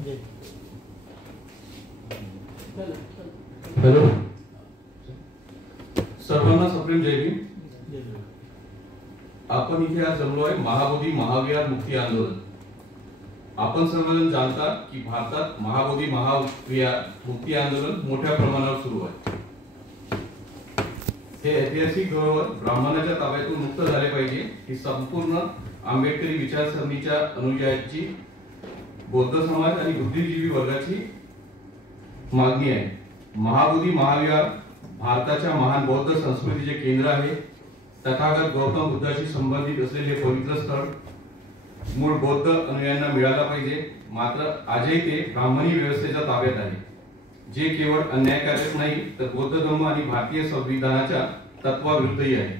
Hello, सर्वांना सप्रेम जय भीम. आपण इथे आज जमलो आहे महाबोधी महाविहार मुक्ती आंदोलन. आपण सर्वजण जाणतात की भारतात महाबोधी महाविहार मुक्ती आंदोलन मोठ्या प्रमाणावर सुरू आहे. हे ऐतिहासिक धरोहर ब्राह्मणाच्या ताब्यातून मुक्त झाले पाहिजे ही संपूर्ण आंबेडकरी विचारसरणीच्या अनुयायांची, बौद्ध समाज आणि बुद्धिजीवी वर्गाची मागणी आहे. महाबोधी महाविहार भारताच्या महान बौद्ध संस्कृतीचे केंद्र आहे. तथागत गौतम बुद्धाशी संबंधित असलेले पवित्र स्थळ मूळ बौद्ध अनुयायांना मिळाला पाहिजे. मात्र आजही ते ब्राह्मणी व्यवस्थेच्या ताब्यात आहे, जे केवळ अन्यायकारक नाही तर बौद्ध धर्म आणि भारतीय संविधानाच्या तत्वाविरुद्धही आहे.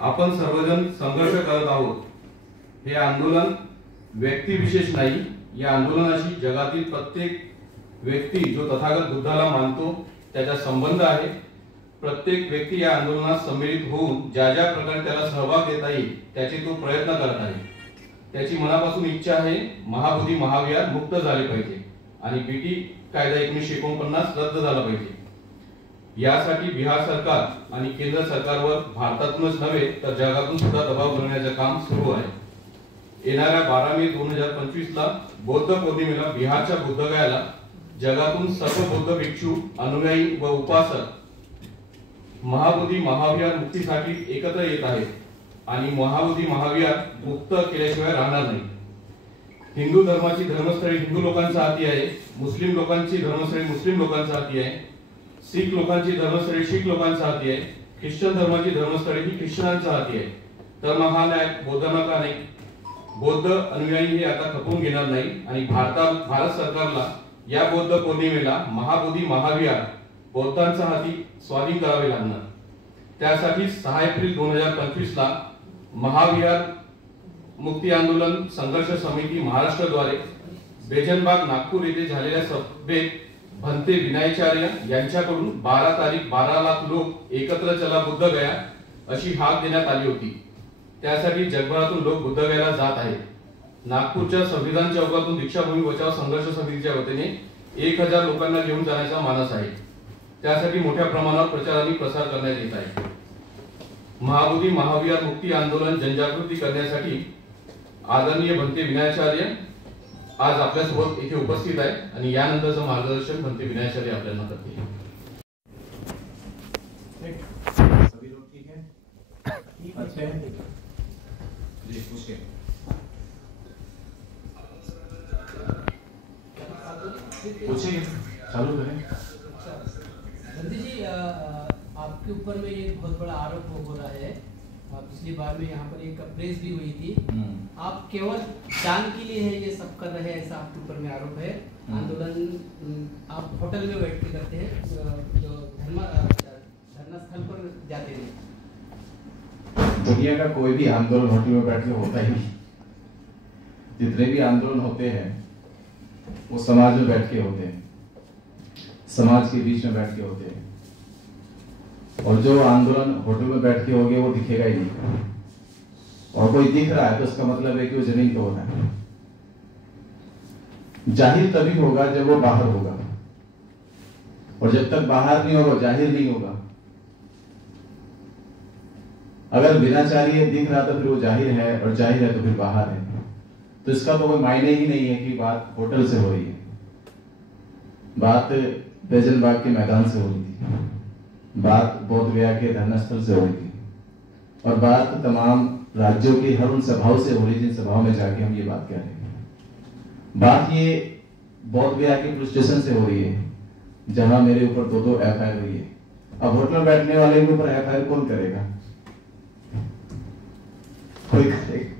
आपण सर्वजण संघर्ष करत आहोत. हे आंदोलन व्यक्तिविशेष नाही. या आंदोलनाशी जगातील प्रत्येक व्यक्ती जो तथागत बुद्धाला मानतो त्याचा संबंध आहे. प्रत्येक व्यक्ती या आंदोलनात सम्मिलित होऊन ज्या ज्या प्रकारे त्याला सहभाग देता येईल त्याचे तो प्रयत्न करत आहे. त्याची मनापासून इच्छा आहे महाबोधी महाविहार मुक्त झाले पाहिजे आणि बीटी कायदा 1949 रद्द झाला पाहिजे. यासाठी बिहार सरकार आणि केंद्र सरकारवर भारतातूनच नव्हे तर जगातून सुद्धा दबाव बनवण्याचे काम सुरू आहे. येणाऱ्या 12 मे 2025 ला बौद्ध पौर्णिमेला बिहारच्या बुद्धगयाला जगातून सर्व बौद्ध भिक्षू, अनुयायी व उपासक महाबोधी महाविहार मुक्तीसाठी एकत्र येत आहेत आणि महाबोधी महाविहार मुक्त केल्याशिवाय राहणार नाही. हिंदू धर्माची धर्मस्थळी हिंदू लोकांच्या हाती आहे. मुस्लिम लोकांची धर्मस्थळी मुस्लिम लोकांच्या हाती आहे. शीख लोकांची धर्मस्थळी शीख लोकांच्या हाती आहे. ख्रिश्चन धर्माची धर्मस्थळी ही ख्रिश्चनांच्या हाती आहे. धर्म हा नाही, बौद्धांना का नाही. बौद्ध अनुयायी हे आता खपवून घेणार नाही आणि भारत सरकारला या बौद्ध पौर्णिमेला महाबोधी महाविहार बौद्धांच्या हाती स्वाधीन करावे लागणार. त्यासाठी 6 एप्रिल 2025 ला महाविहार मुक्ती आंदोलन संघर्ष समिती महाराष्ट्रद्वारे बेजनबाग नागपूर येथे झालेल्या सभेत भंते विनायाचार्य यांच्याकडून 12 तारीख 12 लाख लोक एकत्र चला बुद्ध गया अशी हाक देण्यात आली होती. त्यासाठी जगभरातून लोक बुद्ध गयाला जात आहेत. नागपूरच्या संविधान चौकातून दीक्षाभूमी बचाव संघर्ष समितीच्या वतीने 1000 लोकांना घेऊन जाण्याचा मानस आहे. त्यासाठी मोठ्या प्रमाणावर प्रचार आणि प्रसार करण्यात येत आहे. महाबोधी महाविहार मुक्ती आंदोलन जनजागृती करण्यासाठी आदरणीय भंते विनायाचार्य आज आपल्यासोबत इथे उपस्थित आहे आणि यानंतरचं मार्गदर्शन भंते विनायाचार्य आपल्याला करतील. सभी लोग ठीक है? अच्छे हैं? जी पूछिए. पूछिए, चालू करें. गांधी जी, आपके ऊपर में ये बहुत बड़ा आरोप हो रहा है. पिछली बार में यहाँ पर एक प्रेस भी हुई थी. आप केवल दान के लिए है ये सब कर रहे हैं, ऐसा आपके ऊपर में आरोप है. आंदोलन आप होटल में बैठ के करते हैं, जो धरना स्थल पर जाते हैं. दुनिया का कोई भी आंदोलन होटल में बैठ के होता ही नहीं. जितने भी आंदोलन होते हैं वो समाज में बैठ के होते हैं, समाज के बीच में बैठ के होते हैं. और जो आंदोलन होटल में बैठ के हो गया वो दिखेगा ही नहीं. और कोई दिख रहा है तो उसका मतलब है कि वो जमीन पे हो रहा है. जाहिर तभी होगा जब वो बाहर होगा, और जब तक बाहर नहीं होगा जाहिर नहीं होगा. अगर बिनाचार्य दिख रहा तो फिर वो जाहिर है, और जाहिर है तो फिर बाहर है. तो इसका तो कोई मायने ही नहीं है कि बात होटल से हो रही है. बात बेजनबाग के मैदान से हो रही थी, बात बोध गया के धरना स्थल से हो रही थी, और बात तमाम राज्यों की हर उन सभाओं से हो रही जिन सभाओं में जाके हम ये बात कह रहे हैं. बात ये बोध गया के पुलिस स्टेशन से हो रही है जहां मेरे ऊपर 2 FIR हुई है. अब होटल में बैठने वाले के ऊपर FIR कौन करेगा? कोई करेगा.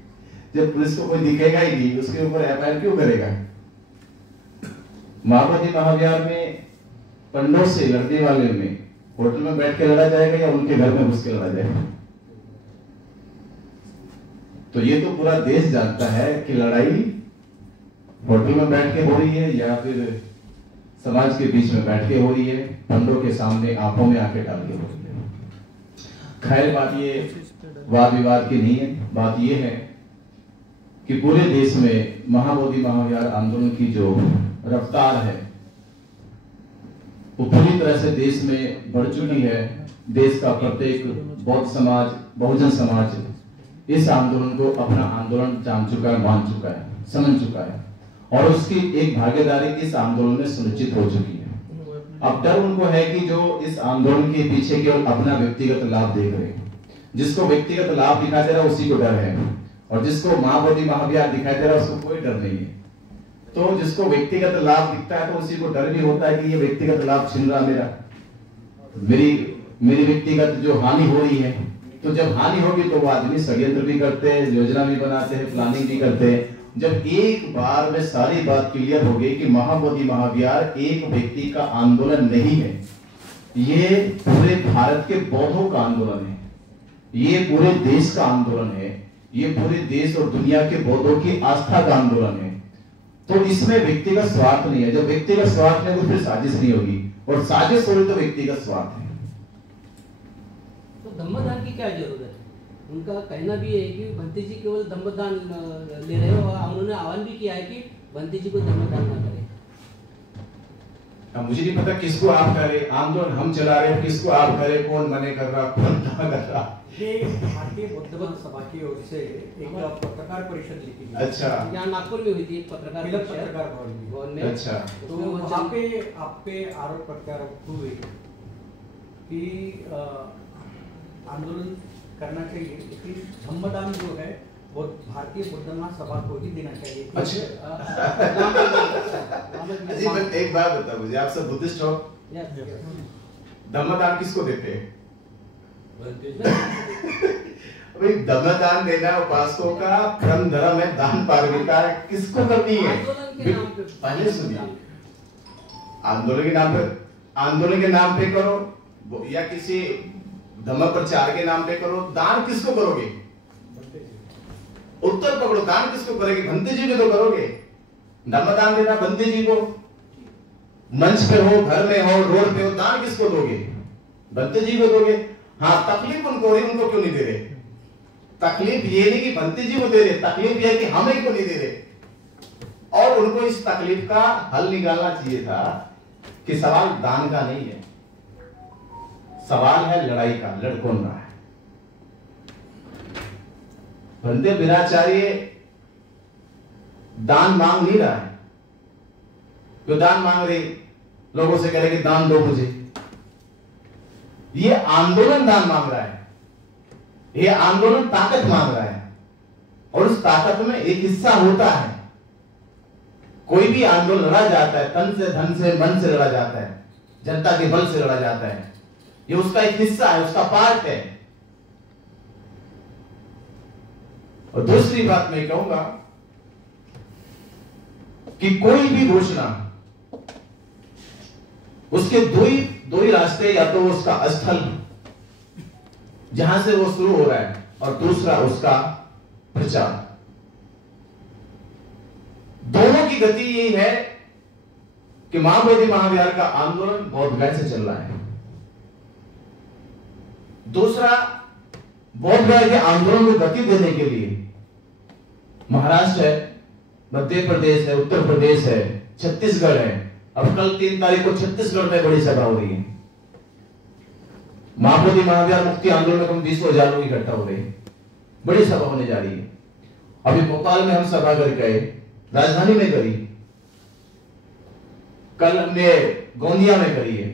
जब पुलिस को कोई दिखेगा ही नहीं उसके ऊपर FIR क्यों करेगा? महाबोधी महाविहार में पंडों से लड़ने वाले में होटल में बैठ के लड़ा जाएगा या उनके घर में घुस के लड़ा जाएगा? तो ये तो पूरा देश जानता है कि लड़ाई होटल में बैठ के हो रही है या फिर समाज के बीच में बैठ के हो रही है, पंडों के सामने आंखों में आंखें डाल के हो रही है. खैर बात ये वाद विवाद की नहीं है. बात ये है कि पूरे देश में महाबोधि महाविहार आंदोलन की जो रफ्तार है वो पूरी तरह से देश में बढ़ चुकी है। देश का प्रत्येक बौद्ध समाज, बहुजन समाज इस आंदोलन को अपना आंदोलन जान चुका है, मान चुका है, समझ चुका है और उसकी एक भागीदारी इस आंदोलन में सुनिश्चित हो चुकी है। अब डर उनको है कि जो इस आंदोलन के पीछे केवल अपना व्यक्तिगत लाभ देख रहे हैं, जिसको व्यक्तिगत लाभ दिखाई दे रहा है उसी को डर है, और जिसको महाबोधि महाविहार दिखाई दे रहा है उसको कोई डर नहीं है। तो जिसको व्यक्तिगत लाभ दिखता है तो उसी को डर भी होता है कि ये व्यक्तिगत लाभ छिन रहा मेरा, मेरी व्यक्तिगत जो हानि हो रही है। तो जब हानि होगी तो वो आदमी षड्यंत्र भी करते हैं, योजना भी बनाते हैं, प्लानिंग भी करते हैं। जब एक बार में सारी बात क्लियर हो गई कि महाबोधि महाविहार एक व्यक्ति का आंदोलन नहीं है, ये पूरे भारत के बौद्धों का आंदोलन है, ये पूरे देश का आंदोलन है, ये पूरे देश और दुनिया के बौद्धों की आस्था का आंदोलन है, तो इसमें व्यक्तिगत स्वार्थ नहीं है। जब व्यक्तिगत स्वार्थ है तो फिर साजिश नहीं होगी, और साजिश होगी तो व्यक्तिगत स्वार्थ है। तो धम्मदान की क्या जरूरत है? उनका कहना भी है कि भंते जी केवल धम्मदान ले रहे हो, और उन्होंने आह्वान भी किया है कि भंते जी को धम्मदान ना करें। अब मुझे नहीं पता किसको आप कह रहे, आंदोलन हम चला रहे हैं, किसको आप कह रहे, कौन मने कर रहा, कौन क्या कर रहा। ये भारतीय बौद्ध सभा की ओर से एक पत्रकार परिषद लिखी गई। अच्छा, यहाँ नागपुर में हुई थी एक पत्रकार भवन में। अच्छा, तो वहाँ पे आप पे आरोप प्रत्यारोप हुए कि आंदोलन करना चाहिए, लेकिन धम्मदान जो है वो भारतीय बौद्ध महासभा को ही देना चाहिए। अच्छा। एक बात बताओ मुझे, आप सब बुद्धिस्ट हो, धम्मदान किसको देते हैं? भाई धम्मदान देना उपासकों का परम धर्म है, दान पारमिता है, किसको करनी है? पहले सुनिए, आंदोलन के नाम पे करो या किसी धम्म प्रचार के नाम पे करो, दान किसको करोगे? उत्तर पकड़ो, दान किसको करोगे? भंते जी को तो करोगे। धम्मदान देना भंते जी को, मंच पे हो, घर में हो, रोड पे हो, दान किसको दोगे? भंते जी को दोगे। हाँ, तकलीफ उनको हो रही, उनको क्यों नहीं दे रहे? तकलीफ ये नहीं कि भंते जी को दे रहे, तकलीफ ये है कि हमें क्यों नहीं दे रहे। और उनको इस तकलीफ का हल निकालना चाहिए था कि सवाल दान का नहीं है, सवाल है लड़ाई का, लड़ कौन रहा है। भंते बिनाचार्य दान मांग नहीं रहा है, जो दान मांग रहे लोगों से कह रहे कि दान दो मुझे, ये आंदोलन दान मांग रहा है, ये आंदोलन ताकत मांग रहा है, और उस ताकत में एक हिस्सा होता है। कोई भी आंदोलन लड़ा जाता है, तन से, धन से, मन से लड़ा जाता है, जनता के बल से लड़ा जाता है, ये उसका एक हिस्सा है, उसका पार्ट है। और दूसरी बात मैं कहूंगा कि कोई भी घोषणा, उसके दो ही रास्ते, या तो उसका स्थल जहां से वो शुरू हो रहा है, और दूसरा उसका प्रचार। दोनों की गति यही है कि महाबोधि महाविहार का आंदोलन बौद्ध गया से चल रहा है। दूसरा, बौद्ध गया के आंदोलन को गति देने के लिए महाराष्ट्र है, मध्य प्रदेश है, उत्तर प्रदेश है, छत्तीसगढ़ है। अब कल 3 तारीख को छत्तीसगढ़ में बड़ी सभा हो रही है। महाबोधि महाविहार मुक्ति आंदोलन में कम 20,000 लोग इकट्ठा हो रहे हैं, बड़ी सभा होने जा रही है। अभी भोपाल में हम सभा कर गए, राजधानी में करी, कल हमने गोंदिया में करी है।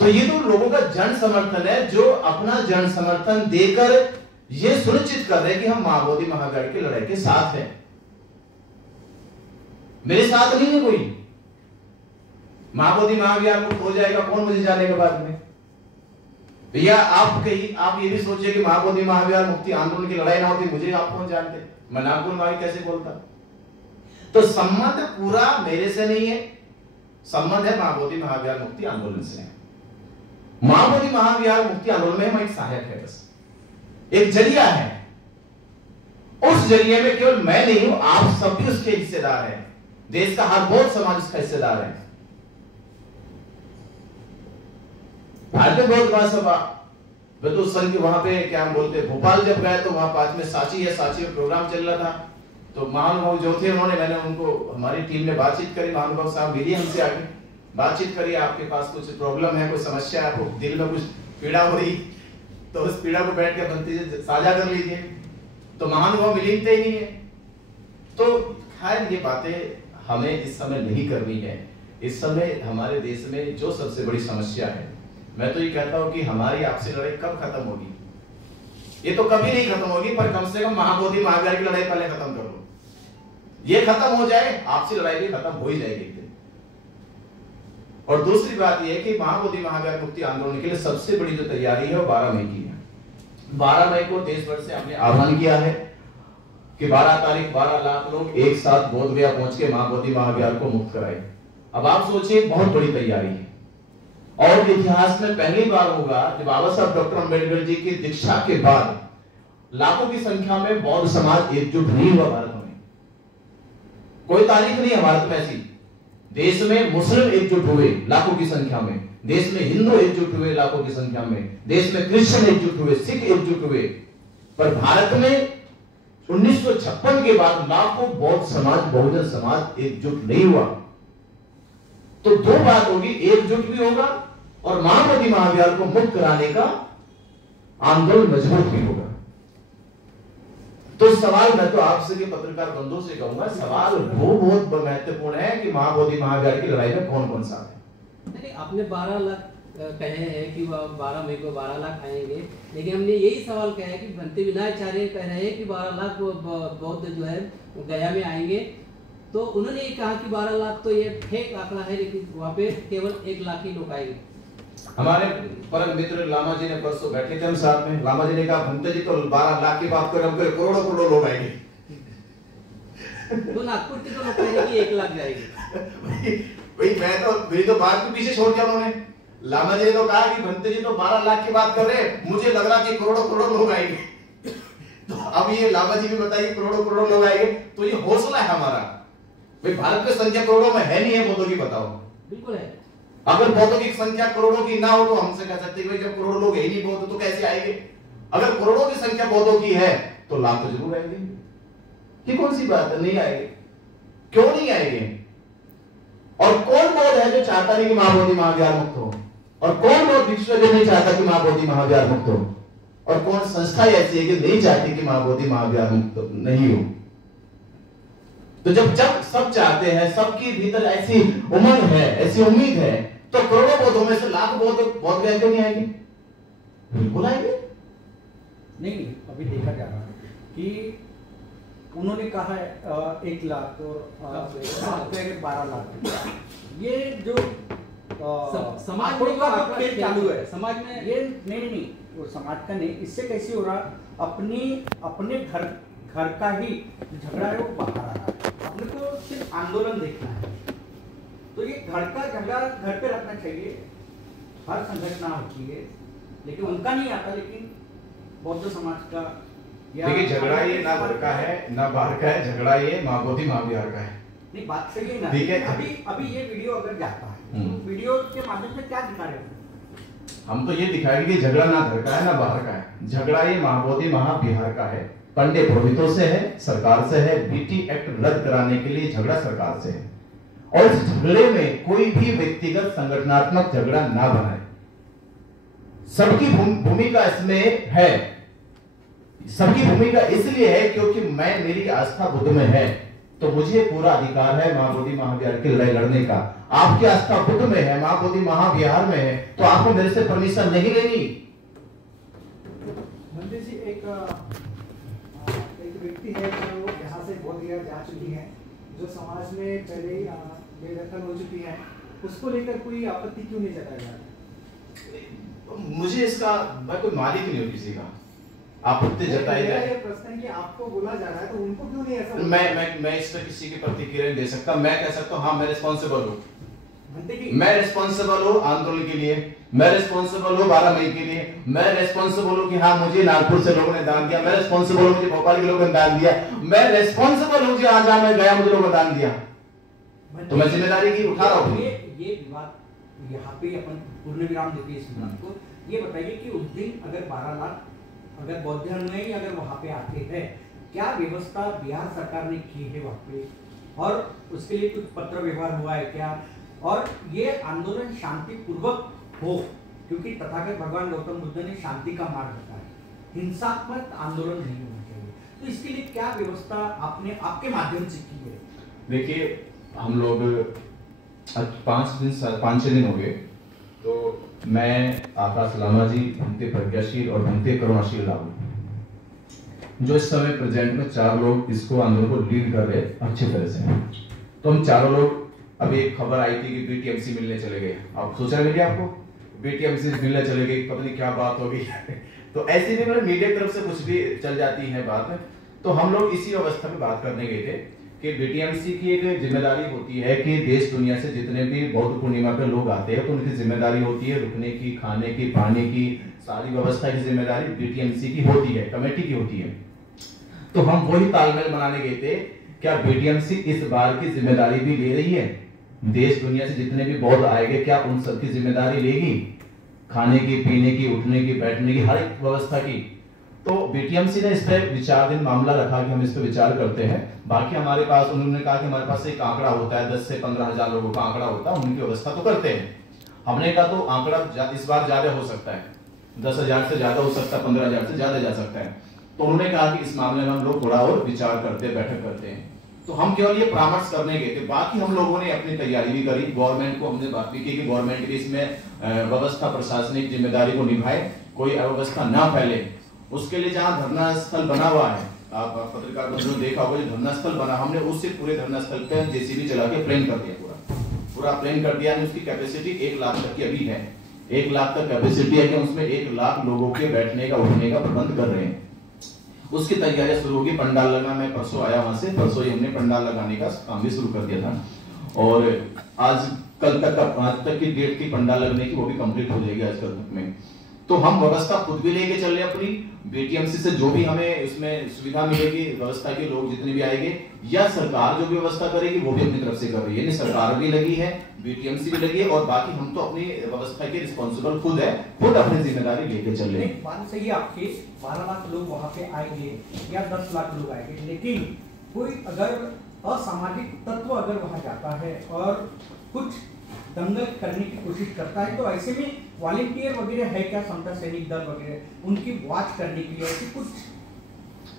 तो ये तो लोगों का जन समर्थन है, जो अपना जन समर्थन देकर ये सुनिश्चित कर रहे हैं कि हम महाबोधि महाविहार की लड़ाई के साथ हैं। मेरे साथ नहीं है कोई। महाबोधि महाविहार मुक्त हो जाएगा, कौन मुझे जाने के बाद में? भैया आप ये भी सोचिए कि महाबोधि महाविहार मुक्ति आंदोलन की लड़ाई ना होती, मुझे आप कौन जानते? मैं नागपुर में कैसे बोलता? तो संबंध पूरा मेरे से नहीं है, संबंध है महाबोधि महाविहार मुक्ति आंदोलन से। महाबोधि महाविहार मुक्ति आंदोलन में हम एक सहायक है, बस एक जरिया है। उस जरिए में केवल मैं नहीं हूं, आप सब भी उसके हिस्सेदार हैं। देश का हर बौद्ध समाज उसका हिस्सेदार है। भारतीय बौद्ध महासभा मैं तो संघ वहां पे क्या हम बोलते भोपाल जब गए तो वहां पास में सांची है, सांची में प्रोग्राम चल रहा था। तो महानुभाव जो थे उन्होंने, मैंने उनको, हमारी टीम ने बातचीत करी, महानुभाव साहब मिली हमसे, आगे बातचीत करी, आपके पास कुछ प्रॉब्लम है, कोई समस्या है, आपको दिल में कुछ पीड़ा हो रही, तो उस पीड़ा को बैठ के भंती से साझा कर लीजिए। तो महानुभाव मिलते ही नहीं है। तो खैर ये बातें हमें इस समय नहीं करनी है। इस समय हमारे देश में जो सबसे बड़ी समस्या है, मैं तो ये कहता हूं कि हमारी आपसी लड़ाई कब खत्म होगी? ये तो कभी नहीं खत्म होगी, पर कम से कम महाबोधि महावीर की लड़ाई पहले खत्म कर लो। ये खत्म हो जाए, आपसी लड़ाई भी खत्म हो ही जाएगी एक दिन। और दूसरी बात यह है कि महाबोधि महावीर मुक्ति आंदोलन के लिए सबसे बड़ी जो तैयारी है वो 12 मई की है। 12 मई को देश भर से हमने आह्वान किया है कि 12 तारीख 12 लाख लोग एक साथ बोधगया पहुंच के महाबोधि महावीर को मुक्त कराए। अब आप सोचिए, बहुत बड़ी तैयारी है और इतिहास में पहली बार होगा जब बाबा साहब डॉक्टर अंबेडकर जी की दीक्षा के बाद लाखों की संख्या में बौद्ध समाज एकजुट नहीं हुआ भारत में। कोई तारीख नहीं है भारत में ऐसी। देश में मुस्लिम एकजुट हुए लाखों की संख्या में, देश में हिंदू एकजुट हुए लाखों की संख्या में, देश में क्रिश्चियन एकजुट हुए, सिख एकजुट हुए, पर भारत में 1956 के बाद लाखों बौद्ध समाज, बहुजन समाज एकजुट नहीं हुआ। तो दो बात होगी, एकजुट भी होगा और महाबोधि महावीर को मुक्त कराने का आंदोलन मजबूत भी होगा। तो सवाल मैं तो आपसे के पत्रकार बंधुओं से कहूंगा, सवाल वो बहुत महत्वपूर्ण है कि महाबोधि महावीर की लड़ाई में कौन कौन सा है। नहीं, आपने 12 लाख कहे हैं कि 12 मई को 12 लाख आएंगे, लेकिन हमने यही सवाल कहा है कि भंते विनाचार्य कह रहे हैं कि 12 लाख बौद्ध जो है गया में आएंगे। तो उन्होंने ये कहा कि 12 लाख तो ये फेक आंकड़ा है, लेकिन वहां पे केवल 1 लाख ही लोग आएंगे। हमारे परम मित्र लामा जी ने परसों बैठे थे हम साथ में, लामा जी ने कहा भंते जी तो 12 लाख की बात कर, हम करोड़ों करोड़ों लोग आएंगे। तो नागपुर के तो लोग कह रहे हैं कि 1 लाख जाएंगे। भाई मैं तो, मेरी तो बात के पीछे छोड़ दिया उन्होंने। लामा जी ने तो कहा कि भंते जी तो 12 लाख की बात कर रहे हैं, मुझे लग रहा कि करोड़ों करोड़ों लोग आएंगे। तो अब ये लामा जी भी बताइए करोड़ों करोड़ों लोग आएंगे, तो ये हौसला है हमारा। भाई भारत में संख्या करोड़ों में है नहीं है बौद्धों की, बताओ। बिल्कुल है। अगर बौद्धों की संख्या करोड़ों की ना हो तो हमसे कह सकते हैं जब करोड़ों लोग है ही नहीं बौद्ध तो कैसे आएंगे? अगर करोड़ों की संख्या बौद्धों की है तो लाख तो जरूर आएंगे। ये कौन सी बात है? नहीं आएंगे। क्यों नहीं आएंगे? और कौन बौद्ध है जो चाहता नहीं कि महाबोधि महावीर मुक्त हो? और कौन बौद्ध विश्व जो नहीं चाहता कि महाबोधि महावीर मुक्त हो? और कौन संस्था ऐसी है कि नहीं चाहती कि महाबोधि महावीर मुक्त नहीं हो? तो जब सब चाहते हैं, सबके भीतर ऐसी उमंग है, ऐसी उम्मीद है, तो करोड़ों बौद्धों में से लाख बौद्ध गया क्यों नहीं आएंगे? बिल्कुल आएंगे। नहीं, अभी देखा जा रहा है कि उन्होंने कहा है 1 लाख और 12 लाख। ये जो समाज में का खेल चालू है, समाज में ये नहीं वो समाज का नहीं, इससे कैसे हो रहा, अपने घर का ही झगड़ा है वो बाहर आ रहा है। अपने को सिर्फ आंदोलन देखना है, तो ये घर का झगड़ा घर पे रखना चाहिए। हर संगठन होती है, लेकिन उनका नहीं आता, लेकिन बौद्ध समाज का। देखिए झगड़ा ये ना घर का है ना बाहर का है, झगड़ा ये महाबोधि महावीर का है। नहीं, बात सही है ना। ठीक है। अभी ये वीडियो अगर जाता है तो वीडियो के माध्यम से क्या दिखा रहे हो? हम तो ये दिखाएंगे कि झगड़ा ना घर का है ना बाहर का है, झगड़ा ये महाबोधि महावीर का है। पंडित पुरोहितों से है, सरकार से है। बीटी एक्ट रद्द कराने के लिए झगड़ा सरकार से है, और इस झगड़े में कोई भी व्यक्तिगत संगठनात्मक झगड़ा ना बनाए। सबकी भूमिका इसमें है। सबकी भूमिका इसलिए है क्योंकि मेरी आस्था बुद्ध में है, तो मुझे पूरा अधिकार है महाबोधि महावीर की लड़ाई लड़ने का। आपकी आस्था बुद्ध में है, महाबोधि महावीर में है, तो आपको मेरे से परमिशन नहीं लेनी। मंदिर जी, एक व्यक्ति है जो यहाँ से बोधगया जा चुकी है, जो समाज में पहले ही बेदखल हो चुकी है, उसको लेकर कोई आपत्ति क्यों नहीं जताया जा रहा? मुझे इसका, मैं कोई मालिक नहीं हूँ किसी का, आपत्ति जताई जाए। ये प्रश्न है कि आपको बोला जा रहा है, तो उनको क्यों नहीं ऐसा? मैं इस पर किसी की प्रतिक्रिया नहीं दे सकता। मैं कह सकता हूँ हाँ मैं रिस्पॉन्सिबल हूँ, मैं रिस्पॉन्सिबल हूँ आंदोलन के लिए, मैं रिस्पॉन्सिबल हूँ 12 मई के लिए, मैं रिस्पॉन्सिबल हूँ कि हाँ मुझे नागपुर से लोगों ने दान दिया, मैं रिस्पॉन्सिबल हूँ मुझे भोपाल के लोगों ने दान दिया, मैं रिस्पॉन्सिबल हूँ जहाँ जहाँ मैं गया मुझे लोगों ने दान दिया, तो मैं जिम्मेदारी की उठा रहा हूँ। ये विवाद यहाँ पे अपन पूर्ण विराम देते इस बात को। ये बताइए कि उस दिन अगर 12 लाख अगर बौद्ध अनुयायी अगर वहाँ पे आते हैं, क्या व्यवस्था बिहार सरकार ने की है वहाँ पे, और उसके लिए कुछ पत्र व्यवहार हुआ है क्या, और ये आंदोलन शांतिपूर्वक हो, क्योंकि तथागत भगवान गौतम बुद्ध ने शांति का मार्ग बताया, हिंसात्मक आंदोलन नहीं होना चाहिए, तो इसके लिए क्या व्यवस्था आपने आपके माध्यम से की है? देखिए, हम लोग 5-6 दिन हो गए, तो मैं आकाश लामा जी, भंते प्रज्ञाशील और भंते करुणाशील लागू, जो इस समय प्रेजेंट में 4 लोग इसको आंदोलन को लीड कर रहे अच्छी तरह से। तो हम चारों लोग, अभी एक खबर आई थी कि बीटीएमसी मिलने चले गए, आप सोचा नहीं आपको बीटीएमसी मिलने चले गए, पता नहीं क्या बात हो गई तो ऐसे भी मतलब मीडिया की तरफ से कुछ भी चल जाती है बात। तो हम लोग इसी अवस्था में बात करने गए थे कि बीटीएमसी की एक जिम्मेदारी होती है कि देश दुनिया से जितने भी बौद्ध पूर्णिमा पे लोग आते हैं तो उनकी जिम्मेदारी होती है रुकने की, खाने की, पानी की, सारी व्यवस्था की जिम्मेदारी बीटीएमसी की होती है, कमेटी की होती है। तो हम वही तालमेल बनाने गए थे, क्या बीटीएमसी इस बार की जिम्मेदारी भी ले रही है, देश दुनिया से जितने भी बौद्ध आएंगे क्या उन सबकी जिम्मेदारी लेगी, खाने की, पीने की, उठने की, बैठने की, हर एक व्यवस्था की। तो बीटीएमसी ने इस पर विचार दिन मामला रखा कि हम इस पर विचार करते हैं। बाकी हमारे पास, उन्होंने कहा कि हमारे पास एक आंकड़ा होता है, 10 से 15 हजार लोगों का आंकड़ा होता है, उनकी व्यवस्था तो करते हैं। हमने कहा तो आंकड़ा इस बार ज्यादा हो सकता है, 10,000 से ज्यादा हो सकता है, 15,000 से ज्यादा जा सकता है। तो उन्होंने कहा कि इस मामले में हम लोग थोड़ा और विचार करते हैं, बैठक करते हैं। तो हम केवल ये परामर्श करने गए थे, बाकी हम लोगों ने अपनी तैयारी भी करी। गवर्नमेंट को हमने बात भी की कि गवर्नमेंट की इसमें व्यवस्था, प्रशासनिक जिम्मेदारी को निभाए, कोई अव्यवस्था ना फैले। उसके लिए जहां धरना स्थल बना हुआ है, आप पत्रकार बंधुओं ने देखा होगा, जो धरना स्थल बना, हमने उससे पूरे धरना स्थल पे जेसीबी चला के प्लेन कर दिया, पूरा प्लेन कर दिया। उसकी कैपेसिटी 1 लाख तक की अभी है, 1 लाख तक कैपेसिटी है कि उसमें 1 लाख लोगों के बैठने का, उठने का प्रबंध कर रहे हैं। उसकी तैयारियां शुरू होगी। पंडाल लगा, मैं परसों आया वहां से, परसों ही हमने पंडाल लगाने का काम भी शुरू कर दिया था, और आज कल तक की डेट की पंडाल लगने की, वो भी कंप्लीट हो जाएगी आज कल तक में। तो हम व्यवस्था खुद भी लेके चल रहे हैं अपनी, बीटीएमसी से जो भी हमें इसमें सुविधा मिलेगी व्यवस्था के, लोग जितने भी आएंगे, या सरकार जो भी व्यवस्था करेगी वो भी अपनी तरफ से कर रही है। सरकार भी लगी है, बीटीएमसी भी लगी है, और बाकी हम तो अपनी व्यवस्था के रिस्पॉन्सिबल खुद है, खुद अपनी जिम्मेदारी लेके चल रहे हैं। बात सही है आपकी, 12 लाख लोग वहाँ पे आएंगे या 10 लाख लोग आएंगे, लेकिन कोई अगर असामाजिक तत्व अगर वहाँ जाता है और कुछ दंगल करने की कोशिश करता है, तो ऐसे में वॉलंटियर वगैरह है क्या, समता सैनिक दल वगैरह, उनकी वॉच करने के लिए ऐसी कुछ?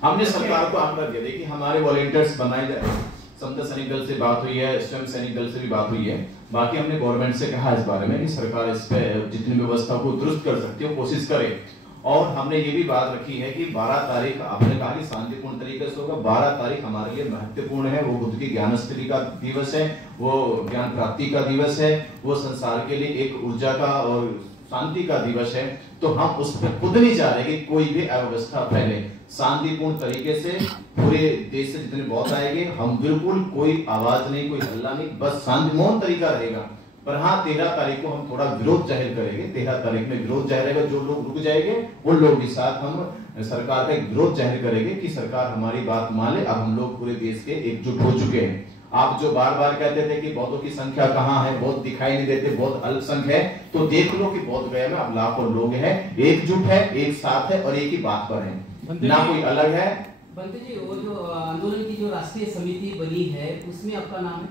हमने सरकार को आग्रह किया, देखिए हमारे वॉलंटियर्स बनाए जाए, समता सैनिक दल से बात हुई है, स्वयं सैनिक दल से भी बात हुई है। बाकी हमने गवर्नमेंट से कहा इस बारे में कि सरकार इस पे जितनी व्यवस्था को दुरुस्त कर सकती है कोशिश करे। और हमने ये भी बात रखी है कि 12 तारीख, आपने कहा कि शांतिपूर्ण तरीके से होगा, 12 तारीख हमारे लिए महत्वपूर्ण है। वो बुद्ध की ज्ञानस्थली का दिवस है, वो ज्ञान प्राप्ति का दिवस है, वो संसार के लिए एक ऊर्जा का और शांति का दिवस है। तो हम उस पर खुद नहीं चाह रहे कि कोई भी अव्यवस्था फैले। शांतिपूर्ण तरीके से पूरे देश से जितने बौद्ध आएंगे, हम बिल्कुल कोई आवाज नहीं, कोई हल्ला नहीं, बस शांतिमौन तरीका रहेगा। पर हाँ, 13 तारीख को हम थोड़ा विरोध जाहिर करेंगे। 13 तारीख में विरोध जाहिर रहेगा, जो लोग रुक जाएंगे उन लोगों के साथ हम सरकार का एक विरोध जाहिर करेंगे कि सरकार हमारी बात मान ले। अब हम लोग पूरे देश के एकजुट हो चुके हैं। आप जो बार बार कहते थे कि बौद्धों की संख्या कहाँ है, बौद्ध दिखाई नहीं देते, बौद्ध अल्पसंख्यक है, तो देख लो कि बौद्ध गया में अब लाखों लोग हैं, एकजुट है, एक साथ है और एक ही बात पर है, ना कोई अलग है। बंते जी, वो जो आंदोलन की जो राष्ट्रीय समिति बनी है उसमें आपका नाम है?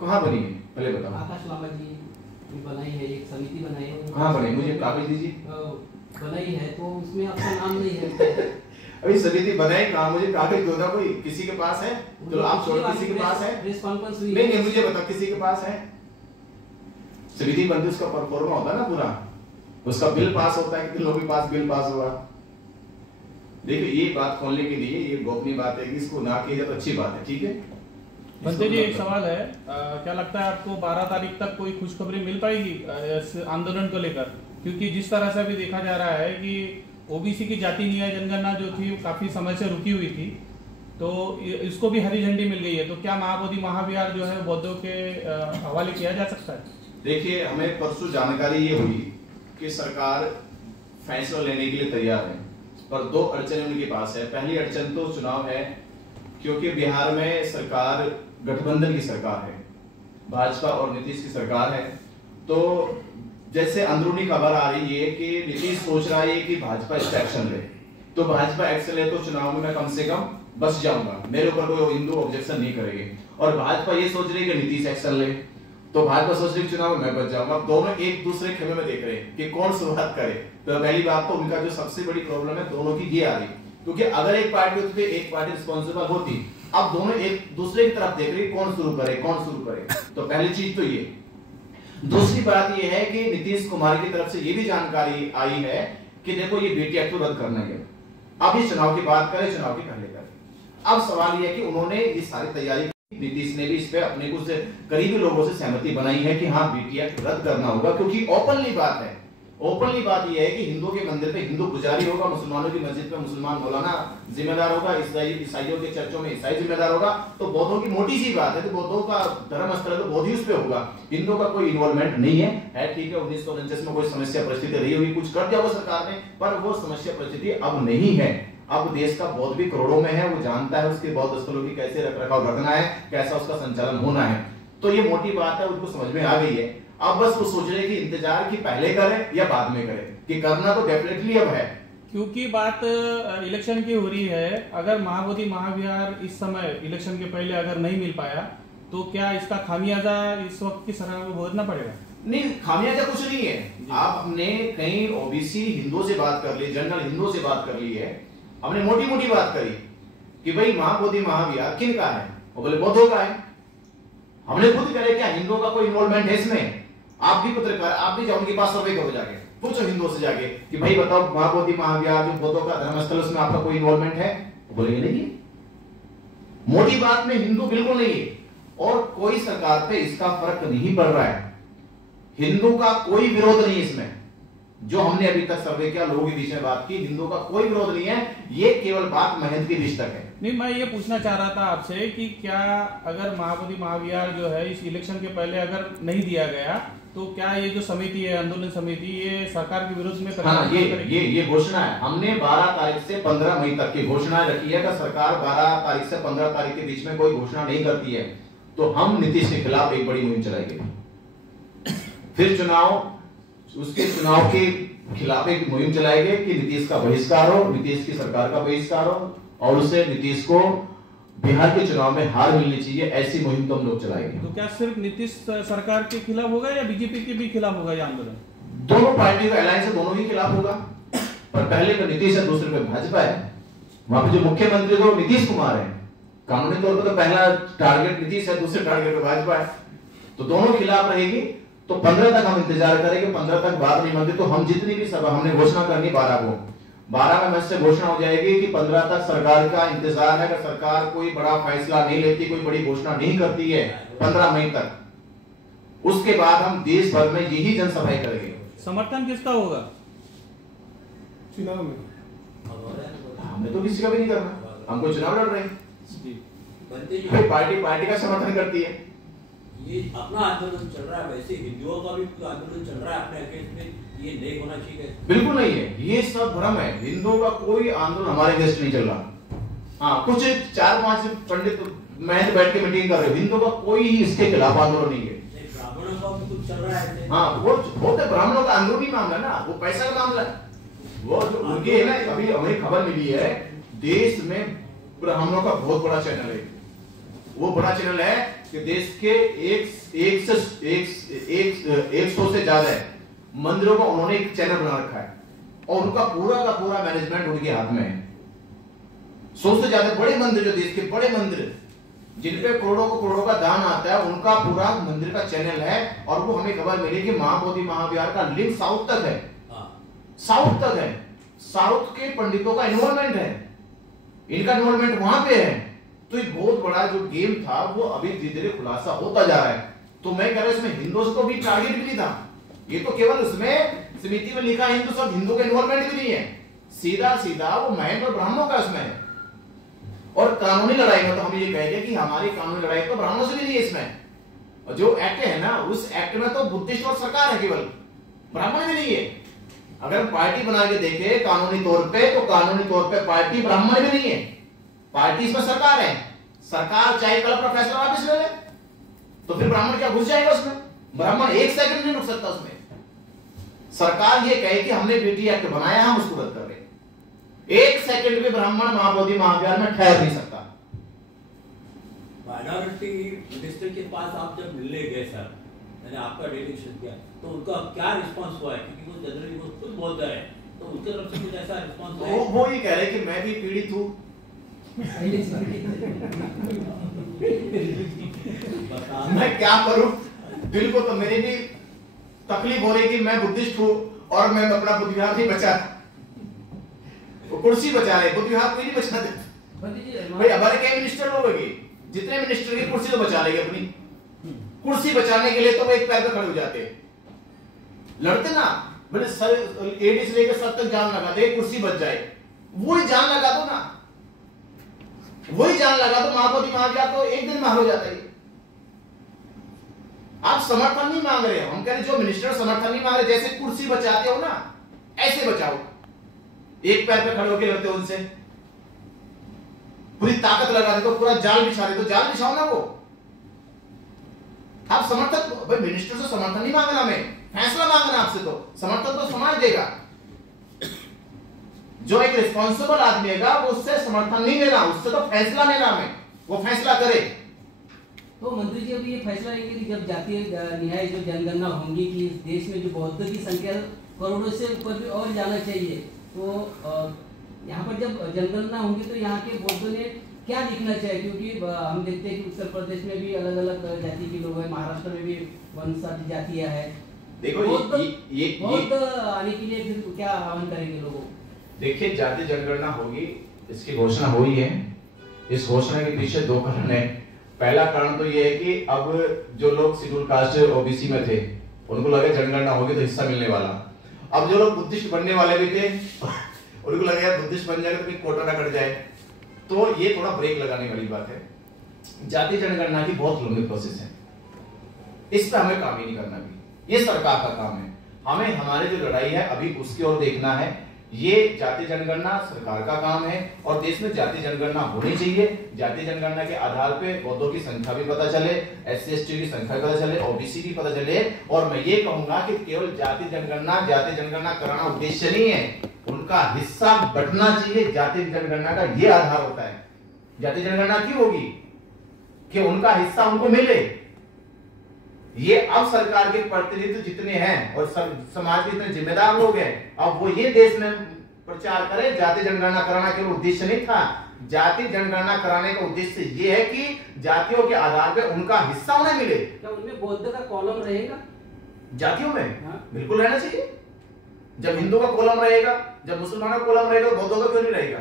कहाँ बनी है पहले बताओ। आकाश लामा जी ने बनाई है, एक समिति बनाई है। कहाँ बनी, मुझे कागज दीजिए। बनाई है तो उसमें आपका नाम नहीं है। अभी समिति बनाई कहाँ, मुझे कागज दो ना, कोई किसी के पास है तो आप छोड़, किसी के पास है? प्रेस कॉन्फ्रेंस हुई नहीं, मुझे बताओ किसी के पास है? समिति बनती उसका परफॉर्मा होता है ना पूरा, उसका बिल पास होता है, कितने लोगों के पास बिल पास हुआ। देखिए ये बात खोलने के लिए ये गोपनीय बात है कि इसको ना किया जाए तो अच्छी बात है, ठीक है। बंते जी, एक सवाल है, क्या लगता है आपको 12 तारीख तक कोई खुशखबरी मिल पाएगी इस आंदोलन को लेकर? क्योंकि जिस तरह से अभी देखा जा रहा है कि ओबीसी की जाति न्याय जनगणना जो थी काफी समय से रुकी हुई थी, तो इसको भी हरी झंडी मिल गई है, तो क्या महाबोधि महाविहार जो है बौद्धों के हवाले किया जा सकता है? देखिए, हमें परसों जानकारी ये हुई कि सरकार फैसला लेने के लिए तैयार है, पर 2 अड़चनें उनके पास है। पहली अड़चन तो चुनाव है, क्योंकि बिहार में सरकार गठबंधन की सरकार है, भाजपा और नीतीश की सरकार है। तो जैसे अंदरूनी खबर आ रही है कि नीतीश सोच रहा है कि भाजपा इस पे एक्शन ले, तो भाजपा एक्शन ले तो चुनाव में मैं कम से कम बच जाऊंगा, मेरे ऊपर कोई हिंदू ऑब्जेक्शन नहीं करेंगे। और भाजपा ये सोच रही है कि नीतीश एक्शन ले तो भाजपा सोच रही है चुनाव में मैं बच जाऊंगा। अब दोनों एक दूसरे खेमे में देख रहे हैं कि कौन शुरुआत करे। तो पहली बात तो उनका जो सबसे बड़ी प्रॉब्लम है दोनों की ये आ रही, क्योंकि अगर एक पार्टी होती तो एक पार्टी रिस्पॉन्सिबल होती, अब दोनों एक दूसरे की तरफ देख रही कौन शुरू करे कौन शुरू करे। तो पहली चीज तो ये। दूसरी बात ये है कि नीतीश कुमार की तरफ से ये भी जानकारी आई है कि देखो ये बेटी एक्ट रद्द करना है, अब इस चुनाव की बात करें चुनाव की पहले करें। अब सवाल यह है कि उन्होंने ये सारी तैयारी, नीतीश ने भी इस पे अपने कुछ करीबी लोगों से सहमति बनाई है कि हाँ बेटी एक्ट रद्द करना होगा, क्योंकि ओपनली बात है, ओपनली बात यह है कि हिंदू के मंदिर पे हिंदू पुजारी होगा, मुसलमानों की मस्जिद पे मुसलमान मौलाना जिम्मेदार होगा, ईसाइयों के चर्चों में ईसाई जिम्मेदार होगा। तो बौद्धों की मोटी सी बात है, तो बौद्धों का धर्म स्थल तो बौद्ध ही उस पे होगा, हिंदुओं का कोई इन्वॉल्वमेंट नहीं है। ठीक है 1949 में कोई समस्या परिस्थिति रही होगी, कुछ कर दिया होगा सरकार ने, पर वो समस्या परिस्थिति अब नहीं है। अब देश का बौद्ध भी करोड़ों में है, वो जानता है उसके बौद्ध स्थलों की कैसे रखरखाव रखना है, कैसा उसका संचालन होना है। तो ये मोटी बात है, उनको समझ में आ गई है। अब बस वो सोच रहे कि इंतजार की पहले करें या बाद में करें, कि करना तो डेफिनेटली अब है, क्योंकि बात इलेक्शन की हो रही है। अगर महाबोधि महाविहार इस समय इलेक्शन के पहले अगर नहीं मिल पाया तो क्या इसका खामियाजा इस वक्त की सरकार को भुगतना पड़ेगा? नहीं, खामियाजा कुछ नहीं है। आपने कहीं ओबीसी हिंदुओं से बात कर ली, जनरल हिंदुओं से बात कर ली है, हमने मोटी मोटी बात करी कि भाई महाबोधि महाविहार किन का है, वो बोले बौद्धों का है। हमने खुद करे क्या हिंदुओं का कोई इन्वॉल्वमेंट है इसमें? आप भी पत्रकार, आप भी जाओ उनके पास सर्वे करो, जाके पूछो हिंदुओं से जाके कि भाई बताओ महाबोधि महाविहार जो बौद्धों का धर्मस्थल उसमें आपका कोई इन्वॉल्वमेंट है? बोलेंगे नहीं। मोटी बात में हिंदू बिल्कुल नहीं है, और कोई सरकार पे इसका फर्क नहीं पड़ रहा है। हिंदू का कोई विरोध नहीं इसमें, जो हमने अभी तक सर्वे किया, लोगों के बीच में बात की, हिंदुओं का कोई विरोध नहीं है, ये केवल बात महंत के बीच तक है। नहीं, मैं ये पूछना चाह रहा था आपसे कि क्या अगर महाबोधि महाविहार जो है इस इलेक्शन के पहले अगर नहीं दिया गया तो क्या ये जो समिति है, आंदोलन समिति, ये सरकार के विरोध में हाँ, ये घोषणा है। हमने 12 तारीख से 15 मई तक की घोषणा रखी है कि सरकार 12 तारीख से 15 तारीख के बीच में कोई घोषणा नहीं करती है तो हम नीतीश के खिलाफ एक बड़ी मुहिम चलाएंगे। फिर उसके चुनाव के खिलाफ एक मुहिम चलाएंगे कि नीतीश का बहिष्कार हो, नीतीश की सरकार का बहिष्कार हो, और उसे नीतीश को बिहार के चुनाव में हार मिलनी चाहिए, ऐसी मुहिम तो हम लोग चलाएंगे। तो क्या सिर्फ नीतीश सरकार के खिलाफ होगा या बीजेपी के भी खिलाफ होगा ये आंदोलन? दोनों पार्टियों का अलायंस है, दोनों ही खिलाफ होगा, पर पहले तो नीतीश है, दूसरे पे भाजपा है। वहां पे जो मुख्यमंत्री तो नीतीश कुमार है, कानूनी तौर पर तो पहला टारगेट नीतीश है, दूसरे टारगेट पे भाजपा है, तो दोनों खिलाफ रहेगी। तो 15 तक हम इंतजार करेंगे, 15 तक बात नहीं बनती तो हम जितनी भी सभा हमने घोषणा करनी 12 में मुझसे घोषणा हो जाएगी कि 15 तक सरकार का इंतजार है। अगर सरकार कोई बड़ा फैसला नहीं लेती, कोई बड़ी घोषणा नहीं करती है 15 मई तक, उसके बाद हम देश भर में यही जनसभाएं करेंगे। समर्थन किसका होगा चुनाव में? हमें तो किसी का भी नहीं करना, हम कोई चुनाव लड़ रहे हैं, पार्टी का समर्थन करती है। ये अपना आंदोलन चल रहा है, वैसे हिंदुओं का भी आंदोलन चल रहा है अपने अगेंस्ट में, ये नहीं होना चाहिए। बिल्कुल नहीं है, ये सब भ्रम है। हिंदुओं का कोई आंदोलन हमारे अगेंस्ट नहीं चल रहा। हाँ, कुछ 4-5 पंडित महंत बैठ के मीटिंग कर रहे हो, हिंदुओं का कोई ही इसके खिलाफ आंदोलन नहीं है। ब्राह्मणों का भी कुछ चल रहा है। हाँ, वो तो ब्राह्मणों का अंदरूनी मामला ना, वो पैसा का मामला है। वो जो उनके है ना, अभी हमें खबर मिली है देश में ब्राह्मणों का बहुत बड़ा चैनल है। वो बड़ा चैनल है कि देश के 100 से ज्यादा मंदिरों का उन्होंने एक चैनल बना रखा है, और उनका पूरा का पूरा मैनेजमेंट उनके हाथ में है। 100 से ज्यादा बड़े मंदिर, जो देश के बड़े मंदिर जिनपे करोड़ों का दान आता है, उनका पूरा मंदिर का चैनल है। और वो हमें खबर मिली कि महाबोधि महाविहार का लिंक साउथ तक है, साउथ तक है। साउथ के पंडितों का इन्वॉल्वमेंट है, इनका इन्वॉल्वमेंट वहां पे है। तो एक बहुत बड़ा जो गेम था वो अभी धीरे धीरे खुलासा होता जा रहा है। तो मैं कह रहा हूं इसमें हिंदुओं को भी टारगेट भी नहीं था, ये तो केवल उसमें समिति में लिखा हिंदू, सब हिंदू का इन्वॉल्वमेंट भी नहीं है, सीधा वो महंत और ब्राह्मणों का इसमें है। और कानूनी लड़ाई में तो हम ये कहेंगे कि हमारी कानूनी लड़ाई तो ब्राह्मणों से भी नहीं है इसमें। और जो एक्ट है ना, उस एक्ट में तो बुद्धिस्ट और सरकार है, केवल ब्राह्मण भी नहीं है। अगर पार्टी बना के देखे कानूनी तौर पे, तो कानूनी तौर पे पार्टी ब्राह्मण भी नहीं है, पार्टी इसमें सरकार है। सरकार चाहे कल अपना फैसला वापस ले ले, तो फिर ब्राह्मण क्या घुस जाएगा उसमें? ब्राह्मण 1 सेकंड नहीं रुक सकता उसमें। सरकार ये कहे कि हमने बीटी एक्ट बनाया, हम उसको रद्द कर रहे हैं। 1 सेकंड में ब्राह्मण महाबोधि महाविहार में ठहर नहीं सकता। माइनॉरिटी मिनिस्टर के पास आप जब मिलने गए सर, मैंने आपका डेलीगेशन किया, तो उनका क्या रिस्पांस हुआ है? क्योंकि वो जनरली वो खुद बोलता है, तो उनकी तरफ से कुछ ऐसा रिस्पांस है? वो ही कह रहे कि मैं भी पीड़ित हूं। मैं क्या करूं, दिल को तो मेरी भी तकलीफ हो रही कि मैं बुद्धिस्ट हूं और मैं अपना बुद्ध विहार नहीं बचा, वो कुर्सी बचा रहे, बुद्ध विहार कोई नहीं बचा दे। भाई हमारे कई मिनिस्टर लोग होंगे, जितने मिनिस्टर की कुर्सी तो बचा लेंगे अपनी, कुर्सी बचाने के लिए तो वो एक पैर पे खड़े हो जाते, लड़ते ना, बोले सर एडी से लेकर सर तक जान लगा दे, कुर्सी बच जाए। वही जान लगा दो ना, वही जान लगा दो, महाबोधि महाविहार तो एक दिन में हो जाता है। आप समर्थन नहीं मांग रहे हो, हम कह रहे जो मिनिस्टर समर्थन नहीं मांग रहे, जैसे कुर्सी बचाते हो ना ऐसे बचाओ, एक पैर पे खड़े होकर लड़ते हो उनसे, पूरी ताकत लगा दे, तो पूरा जाल बिछा दे, तो जाल बिछाओ ना वो। आप समर्थन, भाई मिनिस्टर से समर्थन नहीं मांगना, हमें फैसला मांगना आपसे, तो समर्थन तो समाज देगा। जो एक रिस्पॉन्सिबल आदमी है वो उससे समर्थन नहीं लेना, उससे तो फैसला लेना, हमें वो फैसला करे। तो मंत्री जी अभी ये फैसला लेंगे कि जब जातीय न्याय जो जनगणना होंगी कि इस देश में जो बौद्ध की संख्या करोड़ों से ऊपर भी और जाना चाहिए, तो यहाँ पर जब जनगणना होंगी तो यहाँ के बौद्धों ने क्या लिखना चाहिए? क्योंकि हम देखते हैं कि उत्तर प्रदेश में भी अलग अलग जाति के लोग हैं, महाराष्ट्र में भी वंशानुगत जातियां हैं। देखो बौद्ध आने के लिए फिर क्या आह्वान करेंगे लोगों? देखिए जाति जनगणना होगी, इसकी घोषणा हुई है। इस घोषणा के पीछे 2 कारण है। पहला कारण तो ये है कि अब जो लोग शेड्यूल कास्ट ओबीसी में थे उनको लगा जनगणना होगी तो हिस्सा मिलने वाला। अब जो लोग बुद्धिस्ट बनने वाले भी थे उनको लगा यार बुद्धिस्ट बन जाएगा तो कोटा ना कट जाए, तो ये थोड़ा ब्रेक लगाने वाली बात है। जाति जनगणना की बहुत लंबी प्रोसेस है, इस पे हमें काम ही नहीं करना, भी ये सरकार का काम है। हमें हमारे जो लड़ाई है अभी उसकी ओर देखना है। ये जाति जनगणना सरकार का काम है और देश में जाति जनगणना होनी चाहिए। जाति जनगणना के आधार पे बौद्धों की संख्या भी पता चले, SC/ST की संख्या भी पता चले, OBC की पता चले। और मैं ये कहूंगा कि केवल जाति जनगणना कराना उद्देश्य नहीं है, उनका हिस्सा बंटना चाहिए। जाति जनगणना का ये आधार होता है। जाति जनगणना क्यों होगी? कि उनका हिस्सा उनको मिले। ये अब सरकार के प्रतिनिधि जितने हैं और समाज के जितने जिम्मेदार लोग हैं, अब वो ये देश में प्रचार करें जाति जनगणना कराना केवल उद्देश्य नहीं था। जाति जनगणना कराने का उद्देश्य ये है कि जातियों के आधार पर उनका हिस्सा उन्हें मिले। क्या उनमें बौद्ध का कॉलम रहेगा जातियों में? हाँ? बिल्कुल रहना चाहिए। जब हिंदू का कॉलम रहेगा, जब मुसलमानों का कॉलम रहेगा, बौद्धों का क्यों नहीं रहेगा?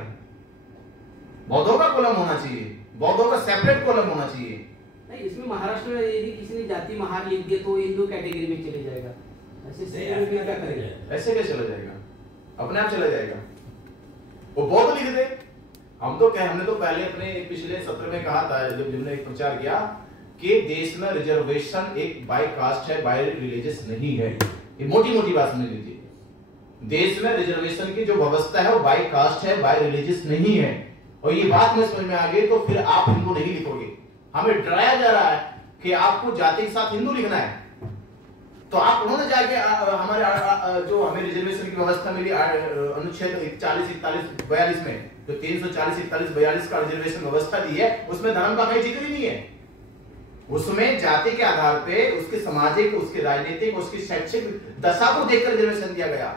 बौद्धों का कॉलम होना चाहिए, बौद्धों का सेपरेट कॉलम होना चाहिए। नहीं, इसमें महाराष्ट्र में यदि किसी ने जाति महार लिख दिया तो हिंदू कैटेगरी में चले जाएगा, ऐसे क्या करेगा? ऐसे क्या चला जाएगा? अपने आप चला जाएगा। वो बौद्ध लिख दे। हमने तो पहले अपने पिछले सत्र में कहा था, जब हमने एक प्रचार किया कि देश में रिजर्वेशन एक बाय कास्ट है, बाय रिलीजियस नहीं है। ये मोटी मोटी बात समझ लीजिए। देश में रिजर्वेशन की जो व्यवस्था है वो बाय कास्ट है, बाय रिलीजियस नहीं है। और ये बात में समझ में आ गई तो फिर आप हिंदू नहीं लिखोगे। हमें डराया जा रहा है कि आपको जाति के साथ हिंदू लिखना है, तो आप उन्होंने जाके हमारे जो हमें रिजर्वेशन की व्यवस्था मिली अनुच्छेद 40, 41, 42 में जो 340, 41, 42 का रिजर्वेशन व्यवस्था दी है, उसमें धर्म का कोई जिक्र ही नहीं है। उसमें जाति के आधार पे उसके सामाजिक, उसके राजनीतिक, उसकी शैक्षिक दशा को देखकर रिजर्वेशन दिया गया।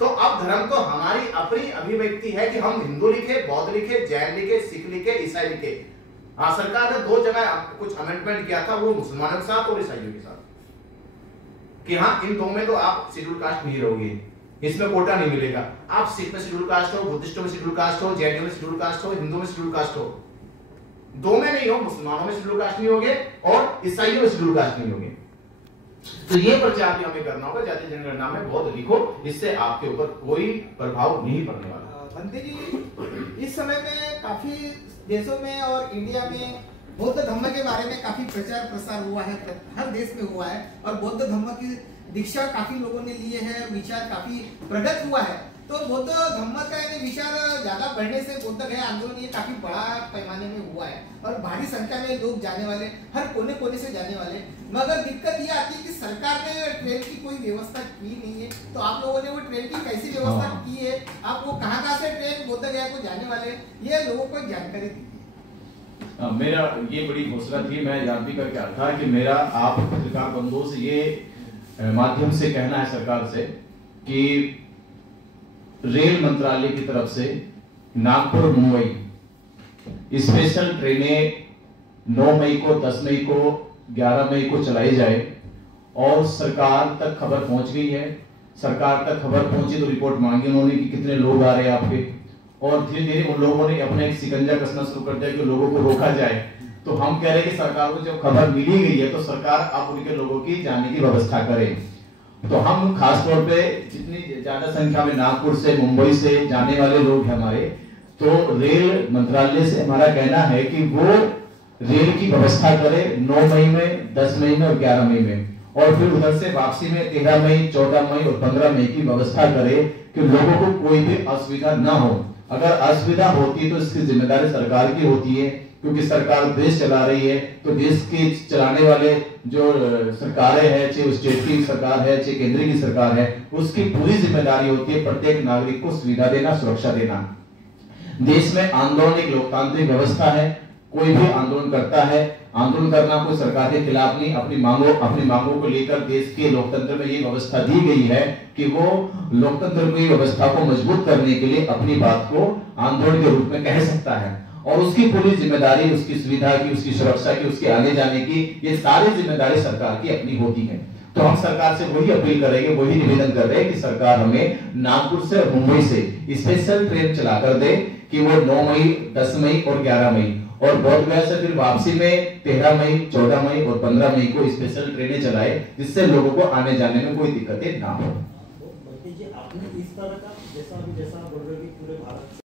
तो अब धर्म तो हमारी अपनी अभिव्यक्ति है कि हम हिंदू लिखे, बौद्ध लिखे, जैन लिखे, सिख लिखे, ईसाई लिखे। हाँ, सरकार ने 2 जगह कुछ अमेंडमेंट किया था, वो मुसलमानों के साथ और ईसाइयों के साथ, कि हाँ इन 2 में तो आप शेड्यूल कास्ट नहीं रहोगे, इसमें कोटा नहीं मिलेगा। आप सिख में शेड्यूल कास्ट हो, बुद्धिस्टों में शेड्यूल कास्ट हो, जैनियों में शेड्यूल कास्ट हो, हिंदू में शेड्यूल कास्ट हो, 2 में नहीं हो, मुसलमानों में शेड्यूल कास्ट नहीं होगे और ईसाइयों में शेड्यूल कास्ट नहीं होगे। तो ये प्रचार भी हमें करना होगा, जाति जनगणना में बौद्ध लिखो, इससे आपके ऊपर कोई प्रभाव नहीं पड़ने वाला। बंदे जी, इस समय में काफी देशों में और इंडिया में बौद्ध धर्म के बारे में काफी प्रचार प्रसार हुआ है, हर देश में हुआ है और बौद्ध धर्म की दीक्षा काफी लोगों ने लिए है, विचार काफी प्रगत हुआ है। तो बौद्ध धम्म का यानी विचार ज्यादा बढ़ने से बौद्ध गया आंदोलन ये काफी बड़ा पैमाने में हुआ है और भारी संख्या में लोग जाने वाले, हर कोने कोने से जाने वाले। मगर दिक्कत ये आती है कि सरकार ने ट्रेन की कोई व्यवस्था की नहीं है। तो आप लोगों ने वो ट्रेन की कैसी व्यवस्था की है, आप वो कहाँ से ट्रेन बौद्ध गया को जाने वाले, ये लोगों को जानकारी दी। मेरा ये बड़ी घोषणा थी, मैं याद भी करके आया था कि मेरा आप पत्रकार बंधुओं से ये माध्यम से कहना है सरकार से कि रेल मंत्रालय की तरफ से नागपुर मुंबई स्पेशल ट्रेनें 9 मई को, 10 मई को, 11 मई को चलाई जाए और सरकार तक खबर पहुंच गई है। सरकार तक खबर पहुंची तो रिपोर्ट मांगी उन्होंने कि कितने लोग आ रहे हैं आपके, और धीरे धीरे उन लोगों ने अपना एक शिकंजा कसना शुरू कर दिया कि लोगों को रोका जाए। तो हम कह रहे हैं कि सरकार को जब खबर मिली गई है तो सरकार अब उनके लोगों की जाने की व्यवस्था करे। तो हम खास तौर पे जितनी ज्यादा संख्या में नागपुर से, मुंबई से जाने वाले लोग हैं हमारे, तो रेल मंत्रालय से हमारा कहना है कि वो रेल की व्यवस्था करे 9 मई में, 10 मई में और 11 मई में, और फिर उधर से वापसी में 13 मई, 14 मई और 15 मई की व्यवस्था करे कि लोगों को कोई भी असुविधा ना हो। अगर असुविधा होती तो इसकी जिम्मेदारी सरकार की होती है, क्योंकि सरकार देश चला रही है। तो देश के चलाने वाले जो सरकारें हैं, चाहे स्टेट की सरकार है, चाहे केंद्र की सरकार है, उसकी पूरी जिम्मेदारी होती है प्रत्येक नागरिक को सुविधा देना, सुरक्षा देना। देश में आंदोलन एक लोकतांत्रिक व्यवस्था है। कोई भी आंदोलन करता है, आंदोलन करना कोई सरकार के खिलाफ नहीं, अपनी मांगों को लेकर देश के लोकतंत्र में ये व्यवस्था दी गई है कि वो लोकतंत्र की व्यवस्था को मजबूत करने के लिए अपनी बात को आंदोलन के रूप में कह सकता है, और उसकी पूरी जिम्मेदारी उसकी सुविधा की, उसकी सुरक्षा की, उसके आगे जाने की, ये सारी जिम्मेदारी सरकार की अपनी होती है। तो हम सरकार से वही अपील करेंगे, वही निवेदन कर रहे हैं कि सरकार हमें नागपुर से और मुंबई से स्पेशल ट्रेन चलाकर दे कि वो 9 मई, 10 मई और 11 मई, और बोध गया से फिर वापसी में 13 मई, 14 मई और 15 मई को स्पेशल ट्रेनें चलाए, जिससे लोगों को आने जाने में कोई दिक्कतें ना हो। आपने इस तरह का जैसा